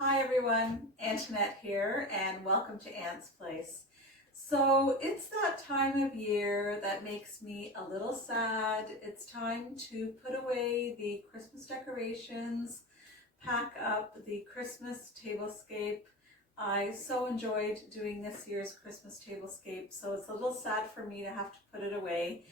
Hi everyone, Antoinette here and welcome to Ant's Place. So it's that time of year that makes me a little sad. It's time to put away the Christmas decorations, pack up the Christmas tablescape. I so enjoyed doing this year's Christmas tablescape, so it's a little sad for me to have to put it away,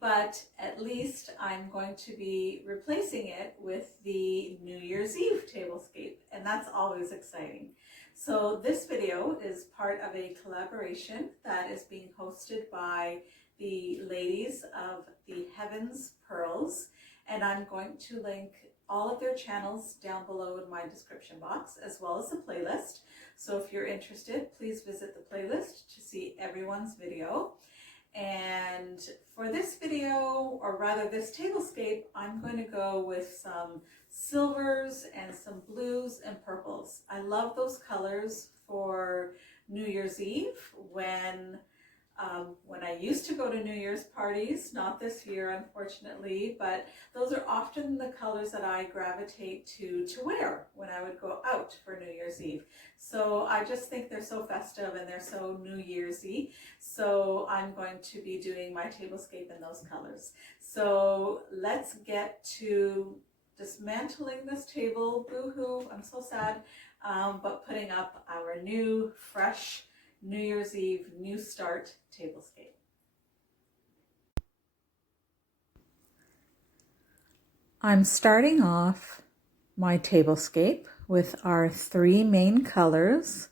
but at least I'm going to be replacing it with the New Year's Eve tablescape, and that's always exciting. So this video is part of a collaboration that is being hosted by the ladies of the Heavens Pearls, and I'm going to link all of their channels down below in my description box, as well as the playlist. So if you're interested, please visit the playlist to see everyone's video. And for this video, or rather this tablescape, I'm going to go with some silvers and some blues and purples. I love those colors for New Year's Eve when I used to go to New Year's parties, not this year unfortunately, but those are often the colors that I gravitate to wear when I would go out for New Year's Eve. So I just think they're so festive and they're so New Year's-y. So I'm going to be doing my tablescape in those colors. So let's get to dismantling this table. Boo-hoo, I'm so sad, but putting up our new, fresh, New Year's Eve, New Start tablescape. I'm starting off my tablescape with our three main colors,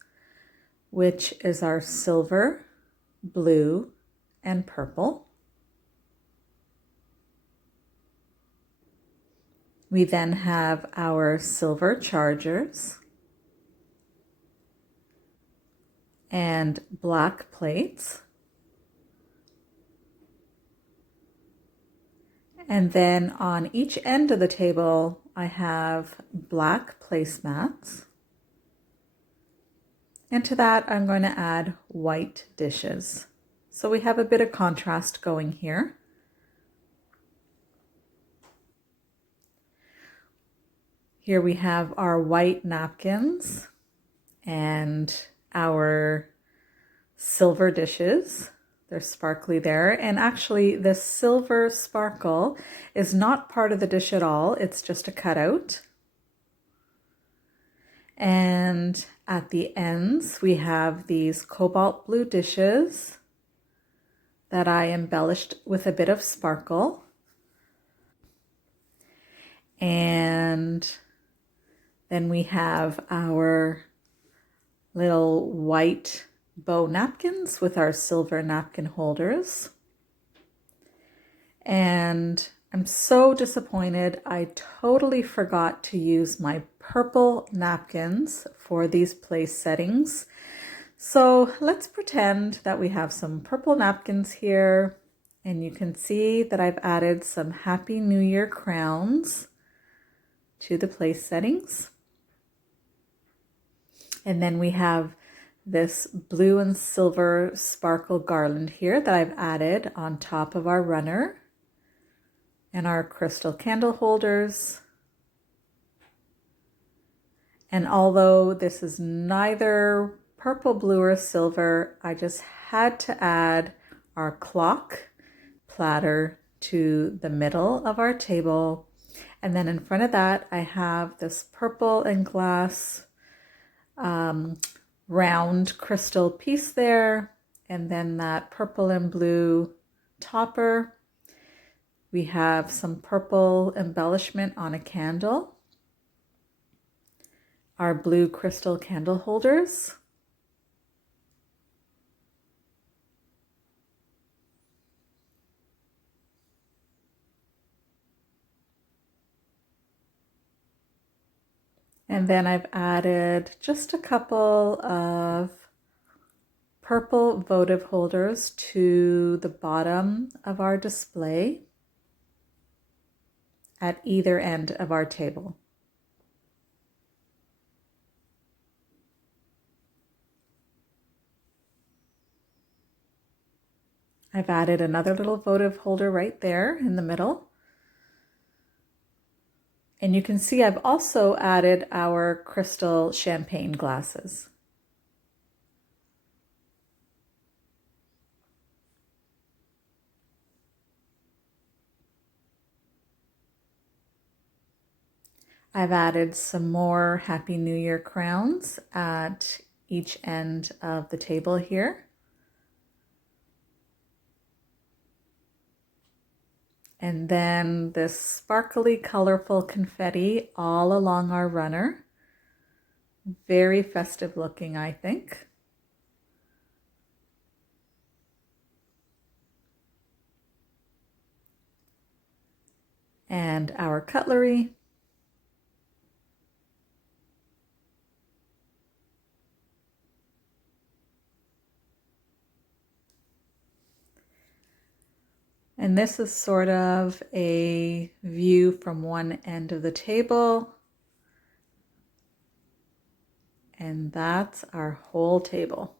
which is our silver, blue, and purple. We then have our silver chargers and black plates. And then on each end of the table, I have black placemats. And to that, I'm going to add white dishes. So we have a bit of contrast going here. Here we have our white napkins and our silver dishes. They're sparkly there. And actually this silver sparkle is not part of the dish at all. It's just a cutout. And at the ends, we have these cobalt blue dishes that I embellished with a bit of sparkle. And then we have our little white bow napkins with our silver napkin holders. And I'm so disappointed. I totally forgot to use my purple napkins for these place settings. So let's pretend that we have some purple napkins here, and you can see that I've added some Happy New Year crowns to the place settings. And then we have this blue and silver sparkle garland here that I've added on top of our runner and our crystal candle holders. And although this is neither purple, blue, or silver, I just had to add our clock platter to the middle of our table. And then in front of that, I have this purple and glass round crystal piece there, and then that purple and blue topper. We have some purple embellishment on a candle, our blue crystal candle holders, and then I've added just a couple of purple votive holders to the bottom of our display at either end of our table. I've added another little votive holder right there in the middle. And you can see I've also added our crystal champagne glasses. I've added some more Happy New Year crowns at each end of the table here. And then this sparkly, colorful confetti all along our runner. Very festive looking, I think. And our cutlery. And this is sort of a view from one end of the table. And that's our whole table.